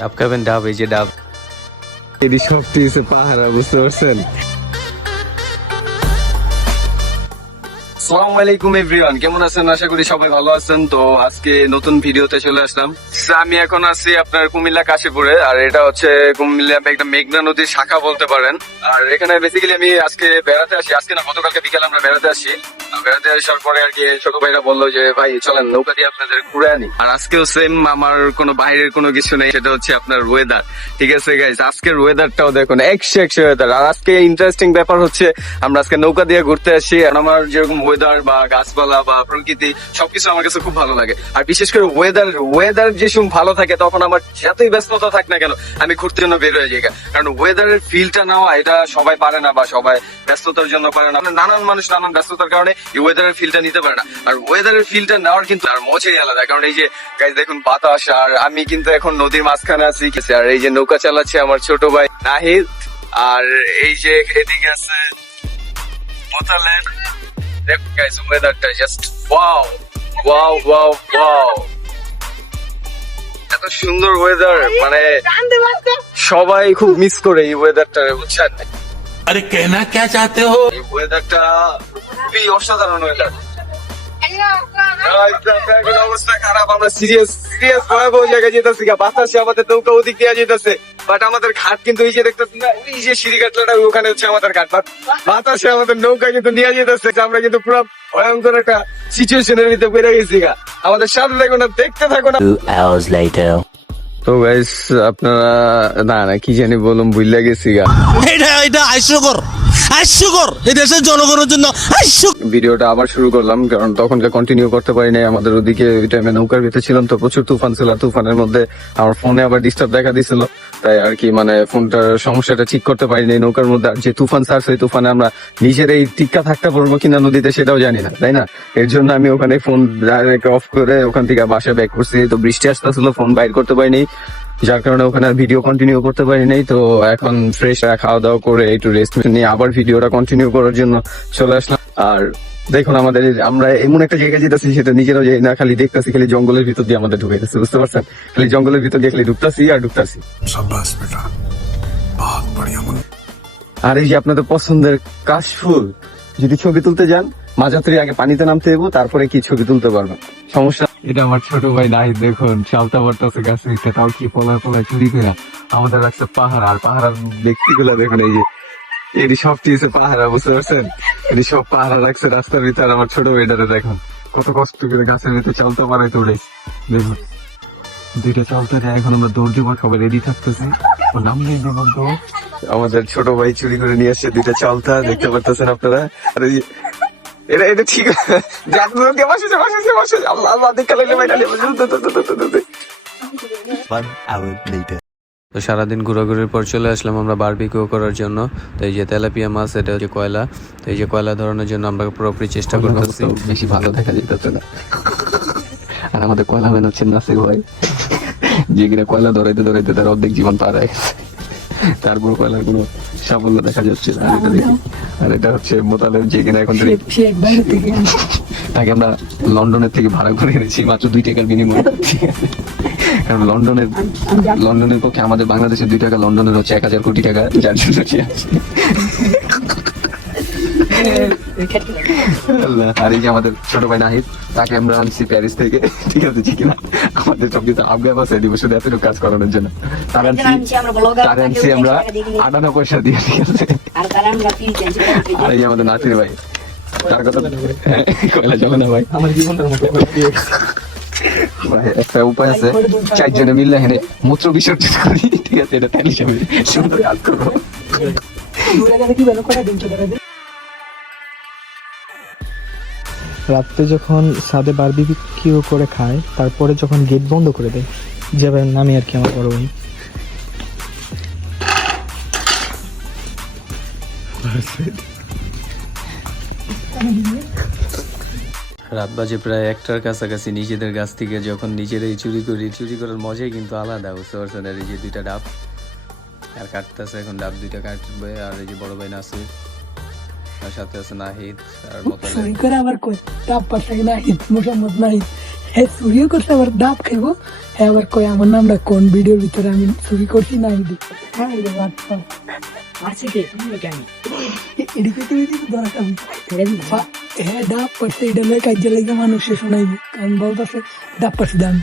ডাব খাবেন? ডাব, এই যে ডাব। এটি শক্তি হচ্ছে পাহারা, বুঝতে পারছেন? আসসালামু আলাইকুম এভরিওয়ান, কেমন আছেন? আশা করি সবাই ভালো আছেন। তো আজকে নতুন ভিডিওতে চলে আসলাম। আমি এখন আছি আপনার কুমিল্লা কাশীপুরে, আর এটা হচ্ছে কুমিল্লা একটা মেঘনা নদীর শাখা বলতে পারেন। আর এখানে বেসিক্যালি আমি আজকে বেড়াতে আসি, আজকে না গতকালকে বিকেলে আমরা বেড়াতে আসি। বেড়াতে আসার পরে আর কি ছোট ভাইরা বললো যে ভাই চলেন নৌকা দিয়ে আপনাদের ঘুরে আনি। আর আজকেও সেম, আমার কোনো বাইরের কোনো কিছু নেই, সেটা হচ্ছে আপনার ওয়েদার। ঠিক আছে গাইস, আজকের ওয়েদারটাও দেখুন, একশো ওয়েদার। আর আজকে ইন্টারেস্টিং ব্যাপার হচ্ছে আমরা আজকে নৌকা দিয়ে ঘুরতে আসি। আর আমার যেরকম ওয়েদার বা গাছপালা বা প্রকৃতি সবকিছু আমার কাছে খুব ভালো লাগে। আর বিশেষ করে ওয়েদার যে সময় ভালো থাকে তখন আমার যতই ব্যস্ততা থাক না কেন আমি ঘুরতে জন্য বের হয়ে যাই। কারণ ওয়েদারের ফিলটা নেওয়া এটা সবাই পারে না, বা সবাই ব্যস্ততার জন্য পারে না। নানান মানুষ নানান ব্যস্ততার কারণে এই ওয়েদারের ফিলটা নিতে পারে না। আর ওয়েদারের ফিলটা নেওয়ার কিন্তু আর মজাই আলাদা। কারণ এই যে গাইস দেখুন বাতাস, আর আমি কিন্তু এখন নদীর মাঝখানে আছি। আর এই যে নৌকা চালাচ্ছে আমার ছোট ভাই নাহিদ, আর এই যে এদিকে আছে মোতালেব। দেখুন গাইস ওয়েদারটা just wow wow wow wow, এত সুন্দর ওয়েদার, মানে সবাই খুব মিস করে এই ওয়েদারটা, বুঝছেন? अरे कहना क्या चाहते हो? এই ওয়েদারটা খুবই অসাধারণ ওয়েদার। অবস্থা খারাপ, আমরা সিরিয়াস ভয়াবহ জায়গায় যেতেছি। বাতাসে আমাদের নৌকা ওদিক দিয়ে যেতেছে, বাট আমাদের ঘাট কিন্তু এই যে দেখতেছি না, এই যে সিঁড়িঘাটটা ওখানে হচ্ছে আমাদের ঘাট। বাতাসে আমাদের নৌকা কিন্তু নিয়ে যেতেছে। আমরা কিন্তু পুরো ভয়ঙ্কর একটা সিচুয়েশনের ভিতরে বেড়ে গেছি। আমাদের সাথে থাকো না, দেখতে থাকো না। 2 hours later. তো গাইস আপনারা না কি জানি বলুন, ভুলে গেছি এটা হাস্যকর এই দেশের জনগণের জন্য ভিডিওটা আবার শুরু করলাম, কারণ তখন কন্টিনিউ করতে পারি নাই। আমাদের ওদিকে ওই টাইমে নৌকার ভিতরে ছিলাম, তো প্রচুর তুফান ছিল। তুফানের মধ্যে আমার ফোনে আবার ডিস্টার্ব দেখা দিছিল, তাই আর কি মানে ফোনটার সমস্যাটা ঠিক করতে পারি নাই নৌকার মধ্যে। আর যে তুফান ছাড়ছে ওই তুফানে আমরা নিজেরাই টিক্কা থাকতে পারবো কিনা নদীতে সেটাও জানি না, তাই না? এর জন্য আমি ওখানে ফোন ডাইরেক্ট অফ করে ওখান থেকে বাসায় ব্যাক করছি। তো বৃষ্টি আসতেছিল, ফোন বাইর করতে পারিনি, যার কারণে ওখানে ভিডিও কন্টিনিউ করতে পারি নাই। তো এখন ফ্রেশ খাওয়া দাওয়া করে একটু রেস্ট নিয়ে আবার ভিডিওটা কন্টিনিউ করার জন্য চলে আসলাম। আর দেখুন আমরা এমন একটা জায়গায় যেতেছি সেটা নিজেরাও যাই না, খালি দেখতেছি, খালি জঙ্গলের ভিতর দিয়ে আমাদের ঢুকে গেছে, বুঝতে পারছেন? খালি জঙ্গলের ভিতর দিয়ে খালি ঢুকতাছি আর ঢুকতাছি। আর এই যে আপনাদের পছন্দের কাশফুল, যদি ছবি তুলতে যান মাঝাত্রী আগে পানিতে নামতে দেবো, তারপরে কি ছবি তুলতে পারবেন, সমস্যা। এটা আমার ছোট ভাই নাহিদ, দেখুন চালতা বাড়তেছে গাছে, তাও কি পলায় চুরি করে আমাদের রাখছে পাহাড়। আর পাহাড় ব্যক্তি গুলা দেখুন, এই যে এটি সব দিয়েছে পাহারা, বুঝতে পারছেন? এটি সব পাহারা রাখছে রাস্তার ভিতরে। আমার ছোট ভাইটারে দেখুন কত কষ্ট করে গাছের ভিতরে চালতা বাড়াইতে উঠে। দেখুন দুইটা চালতা, এখন আমরা দৌড় দিব, সবাই রেডি থাকতেছি। নামলেই দেখুন তো আমাদের ছোট ভাই চুরি করে নিয়ে আসছে দুইটা চালতা, দেখতে পারতেছেন আপনারা। আর এটা ঠিক আছে, আল্লাহ দেখা লাগলে ভাই। 1 hour later. তো সারাদিন ঘোরাঘুরির পর চলে আসলাম আমরা বারবিকিউ করার জন্য। তো এই যে তেলাপিয়া মাছ, এটা হচ্ছে কয়লা। তো এই যে কয়লা ধরানোর জন্য আমরা পুরোপুরি চেষ্টা করতেছি। বেশি ভালো দেখা যেতেছে না। আর আমাদের কয়লা ম্যান হচ্ছে নাসির ভাই, যে কিনা কয়লা ধরাইতে ধরাইতে তার অর্ধেক জীবন পার হয়ে গেছে। তারপর কয়লার কোনো সাফল্য দেখা যাচ্ছে না। আর এটা হচ্ছে মোতালেব, যে কিনা এখন তাকে আমরা লন্ডনের থেকে ভাড়া করে এনেছি মাত্র 2 টাকার বিনিময়ে। কারণ লন্ডনের পক্ষে আমাদের বাংলাদেশের 2 টাকা, লন্ডনের হচ্ছে 1000 কোটি টাকা, যার জন্য আর এই যে আমাদের ছোট ভাই নাহিদ, তাকে আমরা আনছি প্যারিস থেকে, ঠিক আছে? ঠিক না, আমাদের সবকিছু আবগা বাসায় দিব শুধু এতটুকু কাজ করানোর জন্য। তার আনছি আমরা 58 পয়সা দিয়ে, ঠিক আছে? আর এই যে আমাদের নাসির ভাই, তার কথা কয়লা যাবে না ভাই, আমার জীবনটার মতো। একটা উপায় আছে, 4 জনে মিললে এখানে মূত্র বিসর্জন করি, ঠিক আছে? এটা তাই হিসাবে সুন্দর কাজ করবো। রাত্রে যখন ছাদে বারবিকিউ করে খায়, তারপরে যখন গেট বন্ধ করে দেয়, যাবেন নামি আর কি আমার বড় ভাই। রাত বাজে প্রায় 1টার কাছাকাছি। নিজেদের গাছ থেকে যখন নিজেরাই চুরি করার মজাই কিন্তু আলাদা, বুঝতে পারছেন? আর এই যে 2টা ডাব আর কাটতেছে, এখন ডাব 2টা কাটবে। আর এই যে বড় ভাই নাসির, আর সাথে আছে নাহিদ আর মোতালেব। হ্যাঁ চুরিও করছে আবার ডাব খাইবো হ্যাঁ আবার কয় আমার নামটা কোন ভিডিওর ভিতরে আমি চুরি করছি না আমি দেখি হ্যাঁ এই যে বাচ্চা আছে কি তুমি কেন এদিকে তুমি দরকার হ্যাঁ ডাব পারছে এটা লয় কাজে লাগে মানুষে শোনাইবো কারণ বলতেছে ডাব পারছি দাম